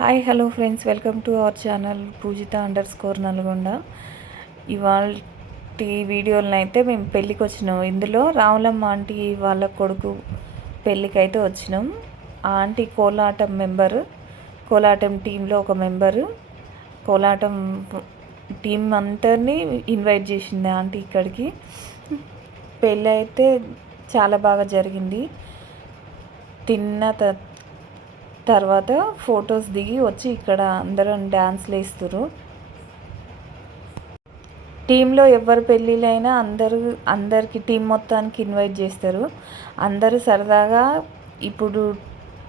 Hi hello friends. Welcome to our channel Poojitha underscore Nalgonda. ఇవాళ వీడియోలను అయితే మేము పెళ్ళికి వచ్చినాం. ఇందులో రావులమ్మ ఆంటీ వాళ్ళ కొడుకు పెళ్ళికి అయితే వచ్చినాం. ఆ ఆంటీ కోలాటం మెంబరు కోలాటం టీంలో ఒక మెంబరు. కోలాటం టీం అంతని ఇన్వైట్ చేసింది ఆంటీ ఇక్కడికి. పెళ్ళి అయితే చాలా బాగా జరిగింది. తిన్న త తర్వాత ఫొటోస్ దిగి వచ్చి ఇక్కడ అందరం డ్యాన్స్లు వేస్తారు టీంలో ఎవరు పెళ్ళిళ్ళైనా అందరూ అందరికి టీం మొత్తానికి ఇన్వైట్ చేస్తారు. అందరూ సరదాగా ఇప్పుడు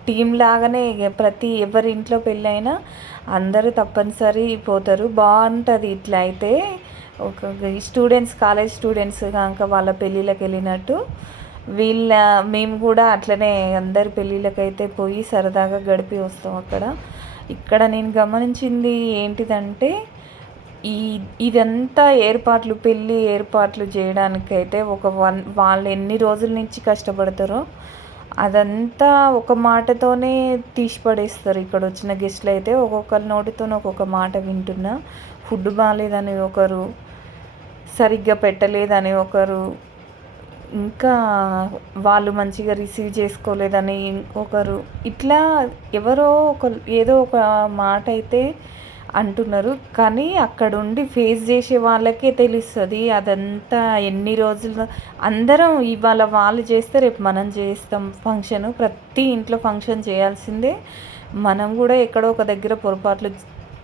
టీం లాగానే ప్రతి ఎవరి ఇంట్లో పెళ్ళైనా అందరూ తప్పనిసరి పోతారు. బాగుంటుంది ఇట్లా అయితే. ఒక స్టూడెంట్స్ కాలేజ్ స్టూడెంట్స్ కనుక వాళ్ళ పెళ్ళిళ్ళకి వెళ్ళినట్టు. వీళ్ళ మేము కూడా అట్లనే అందరి పెళ్ళిళ్ళకైతే పోయి సరదాగా గడిపి వస్తాం అక్కడ. ఇక్కడ నేను గమనించింది ఏంటిదంటే ఈ ఇదంతా ఏర్పాట్లు పెళ్ళి ఏర్పాట్లు చేయడానికైతే ఒక వన్ వాళ్ళు ఎన్ని రోజుల నుంచి కష్టపడతారో అదంతా ఒక మాటతోనే తీసి పడేస్తారు ఇక్కడ వచ్చిన గెస్ట్లు అయితే ఒక్కొక్కరి నోటితోనే ఒక్కొక్క మాట వింటున్నా. ఫుడ్ బాగాలేదని ఒకరు సరిగ్గా పెట్టలేదని ఒకరు ఇంకా వాళ్ళు మంచిగా రిసీవ్ చేసుకోలేదని ఇంకొకరు ఇట్లా ఎవరో ఒక ఏదో ఒక మాట అయితే అంటున్నారు. కానీ అక్కడుండి ఫేస్ చేసే వాళ్ళకే తెలుస్తుంది. అదంతా ఎన్ని రోజులు అందరం ఇవాళ వాళ్ళు చేస్తే రేపు మనం చేస్తాం ఫంక్షన్. ప్రతి ఇంట్లో ఫంక్షన్ చేయాల్సిందే. మనం కూడా ఎక్కడో ఒక దగ్గర పొరపాట్లు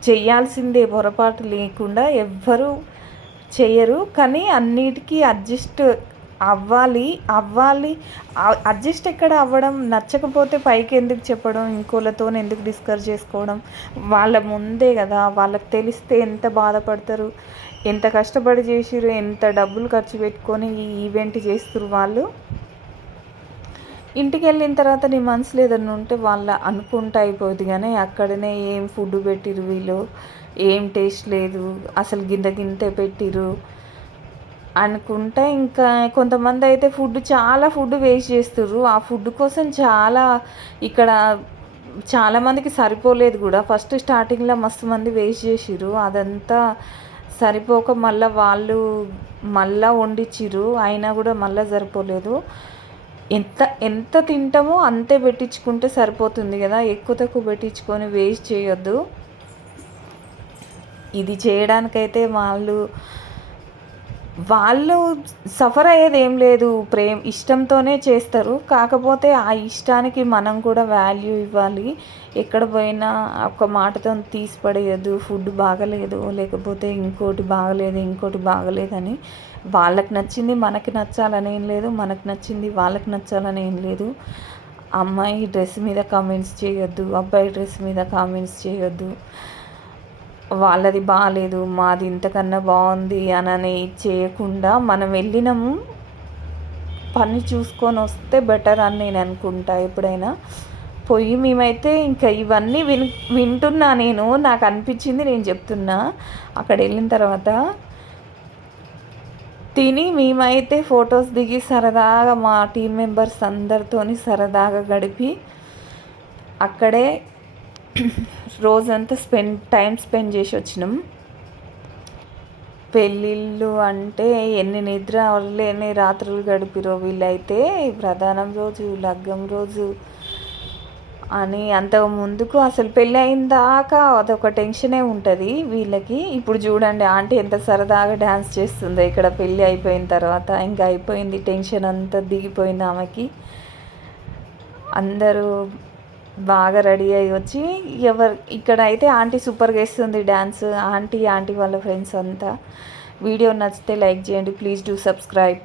చేయాల్సిందే. పొరపాటు లేకుండా ఎవ్వరూ చేయరు. కానీ అన్నిటికీ అడ్జస్ట్ అవ్వాలి అవ్వాలి. అడ్జస్ట్ ఎక్కడ అవ్వడం నచ్చకపోతే పైకి ఎందుకు చెప్పడం ఇంకోళ్ళతో ఎందుకు డిస్కస్ చేసుకోవడం వాళ్ళ ముందే కదా వాళ్ళకి తెలిస్తే ఎంత బాధపడతారు ఎంత కష్టపడి చేసిరు ఎంత డబ్బులు ఖర్చు పెట్టుకొని ఈ ఈవెంట్ చేస్తారు వాళ్ళు. ఇంటికి వెళ్ళిన తర్వాత నీ మనసులో ఏదన్నా ఉంటే వాళ్ళ అనుకుంటా అయిపోద్ది కానీ అక్కడనే ఏం ఫుడ్ పెట్టిరు వీళ్ళు ఏం టేస్ట్ లేదు అసలు గింత గింతే పెట్టిరు అనుకుంటే ఇంకా కొంతమంది అయితే ఫుడ్ చాలా ఫుడ్ వేస్ట్ చేస్తారు ఆ ఫుడ్ కోసం చాలా ఇక్కడ చాలామందికి సరిపోలేదు కూడా. ఫస్ట్ స్టార్టింగ్లో మస్తు మంది వేస్ట్ చేసిర్రు. అదంతా సరిపోక మళ్ళీ వాళ్ళు మళ్ళా వండిచ్చిర్రు. అయినా కూడా మళ్ళీ సరిపోలేదు. ఎంత ఎంత తింటామో అంతే పెట్టించుకుంటే సరిపోతుంది కదా. ఎక్కువ తక్కువ పెట్టించుకొని వేస్ట్ చేయొద్దు. ఇది చేయడానికైతే వాళ్ళు వాళ్ళు సఫర్ అయ్యేది ఏం లేదు ప్రేమ ఇష్టంతోనే చేస్తారు. కాకపోతే ఆ ఇష్టానికి మనం కూడా వాల్యూ ఇవ్వాలి. ఎక్కడ పోయినా ఒక మాటతో తీసి పడేయద్దు ఫుడ్ బాగలేదు లేకపోతే ఇంకోటి బాగలేదు ఇంకోటి బాగలేదని. వాళ్ళకి నచ్చింది మనకి నచ్చాలని ఏం లేదు మనకు నచ్చింది వాళ్ళకి నచ్చాలని ఏం లేదు. అమ్మాయి డ్రెస్ మీద కామెంట్స్ చేయొద్దు అబ్బాయి డ్రెస్ మీద కామెంట్స్ చేయొద్దు. వాళ్ళది బాగాలేదు మాది ఇంతకన్నా బాగుంది అని చేయకుండా మనం వెళ్ళినాము. పని చూసుకొని వస్తే బెటర్ అని నేను అనుకుంటా ఎప్పుడైనా. పోయి మేమైతే ఇంకా ఇవన్నీ విన్ వింటున్నా నేను నాకు అనిపించింది నేను చెప్తున్నా. అక్కడ వెళ్ళిన తర్వాత తిని మేమైతే ఫొటోస్ దిగి సరదాగా మా టీం మెంబర్స్ అందరితోని సరదాగా గడిపి అక్కడే రోజంతా స్పెండ్ టైం స్పెండ్ చేసి వచ్చినాం. పెళ్ళిళ్ళు అంటే ఎన్ని నిద్ర లేని రాత్రులు గడిపిరో వీళ్ళైతే ప్రధానం రోజు లగ్గం రోజు అని అంతకు ముందుకు అసలు పెళ్ళి అయిన దాకా అదొక టెన్షనే ఉంటుంది వీళ్ళకి. ఇప్పుడు చూడండి ఆంటీ ఎంత సరదాగా డ్యాన్స్ చేస్తుందో. ఇక్కడ పెళ్ళి అయిపోయిన తర్వాత ఇంకా అయిపోయింది టెన్షన్ అంతా దిగిపోయింది ఆమెకి. అందరూ బాగా రెడీ అయ్యి వచ్చి ఎవరు ఇక్కడ అయితే ఆంటీ సూపర్గా వేస్తుంది డ్యాన్స్ ఆంటీ ఆంటీ వాళ్ళ ఫ్రెండ్స్ అంతా. వీడియో నచ్చితే లైక్ చేయండి ప్లీజ్ డూ సబ్స్క్రైబ్